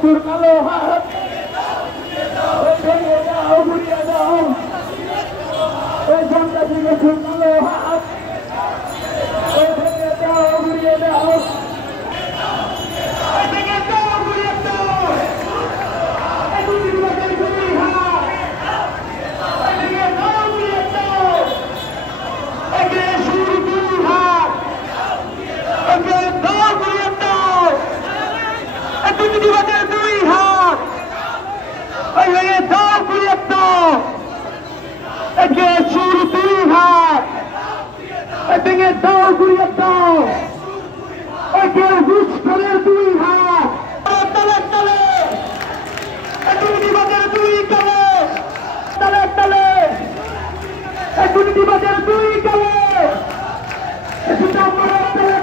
মৃত্যুর কালো হাত ভেঙে দাও ঘুরিয়ে দাও এই সন্ত্রাসী মৃত্যুর কালো হাত ভেঙে দাও ঘুরিয়ে দাও ভেঙে দাও ঘুরিয়ে দাও এই দুর্নীতিবাদের দুই হাত ভেঙে দাও ঘুরিয়ে দাও একে শুরু দুই হাত একে দাও ঘুরিয়ে দাও এই দুর্নীতিবাদের দুই হাত ভেঙে দাও ঘুরিয়ে দাও একে শুরু দুই হাত ভেঙে দাও ঘুরিয়ে দাও একে দুষ্করের দুই হাত তালে তালে দুর্নীতিবাদের দুই কালে তালে তালে দুর্নীতিবাদের দুই কালে তালে